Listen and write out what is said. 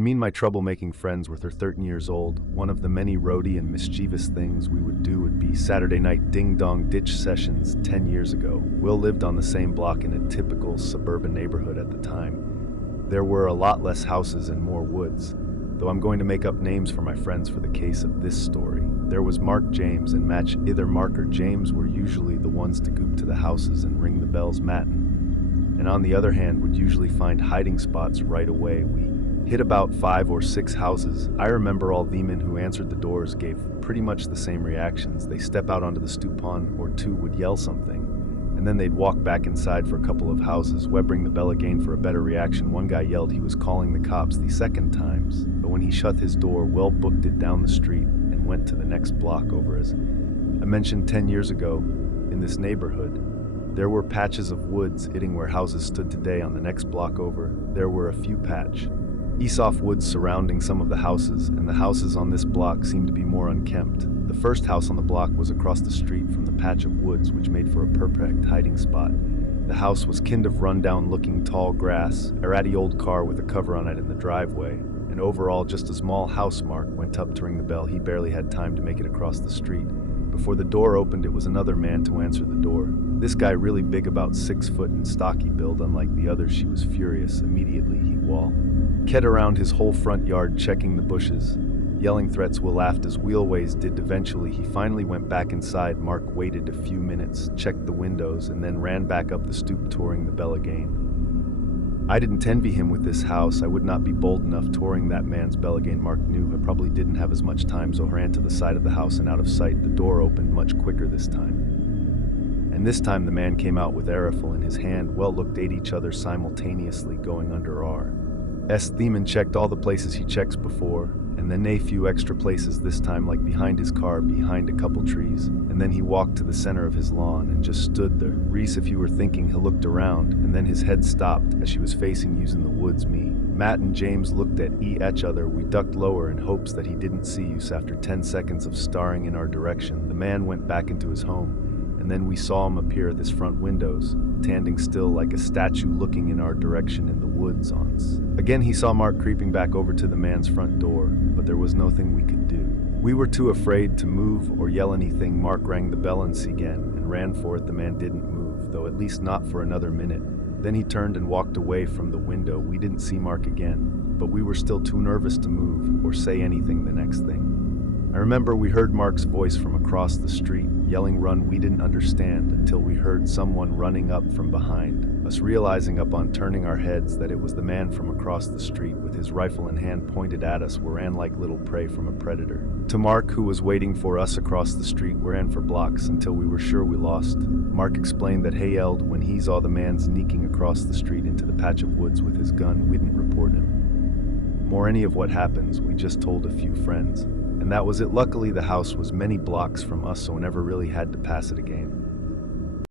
When me and my troublemaking friends were 13 years old, one of the many roady and mischievous things we would do would be Saturday night ding-dong ditch sessions 10 years ago. Will lived on the same block in a typical suburban neighborhood at the time. There were a lot less houses and more woods, though I'm going to make up names for my friends for the case of this story. There was Mark James and Match. Either Mark or James were usually the ones to goop to the houses and ring the bells matin', and on the other hand would usually find hiding spots right away. We hit about 5 or 6 houses. I remember all the men who answered the doors gave pretty much the same reactions. They step out onto the stoop, or two would yell something, and then they'd walk back inside for a couple of houses. Webb ring the bell again for a better reaction. One guy yelled he was calling the cops the second times, but when he shut his door, Will booked it down the street and went to the next block over. As I mentioned 10 years ago, in this neighborhood, there were patches of woods hitting where houses stood today. On the next block over, there were a few patch Esof woods surrounding some of the houses, and the houses on this block seemed to be more unkempt. The first house on the block was across the street from the patch of woods, which made for a perfect hiding spot. The house was kind of run-down-looking, tall grass, a ratty old car with a cover on it in the driveway, and overall just a small house. Mark went up to ring the bell. He barely had time to make it across the street. Before the door opened, it was another man to answer the door. This guy really big, about 6 foot and stocky build. Unlike the others, she was furious. Immediately he kept around his whole front yard, checking the bushes, yelling threats. Will laughed as Wheelways did. Eventually he finally went back inside. Mark waited a few minutes, checked the windows, and then ran back up the stoop, touring the bell again. I didn't envy him with this house. I would not be bold enough touring that man's bell again. Mark knew I probably didn't have as much time, so ran to the side of the house and out of sight. The door opened much quicker this time, and this time the man came out with a rifle in his hand. Well looked at each other simultaneously, going under our Theman checked all the places he checks before, and then a few extra places this time, like behind his car, behind a couple trees, and then he walked to the center of his lawn and just stood there. Reese, if you were thinking, he looked around, and then his head stopped as she was facing using the woods. Me, Matt, and James looked at each other. We ducked lower in hopes that he didn't see us. After 10 seconds of staring in our direction, the man went back into his home, and then we saw him appear at his front windows, standing still like a statue, looking in our direction in the woods. Again he saw Mark creeping back over to the man's front door, but there was nothing we could do. We were too afraid to move or yell anything. Mark rang the bell once again and ran for it. The man didn't move, though, at least not for another minute. Then he turned and walked away from the window. We didn't see Mark again, but we were still too nervous to move or say anything. The next thing I remember, we heard Mark's voice from across the street, yelling run. We didn't understand until we heard someone running up from behind us, realizing upon turning our heads that it was the man from across the street with his rifle in hand pointed at us. We ran like little prey from a predator. To Mark, who was waiting for us across the street, we ran for blocks until we were sure we lost. Mark explained that he yelled when he saw the man sneaking across the street into the patch of woods with his gun. We didn't report him more any of what happens. We just told a few friends, and that was it. Luckily the house was many blocks from us, so we never really had to pass it again.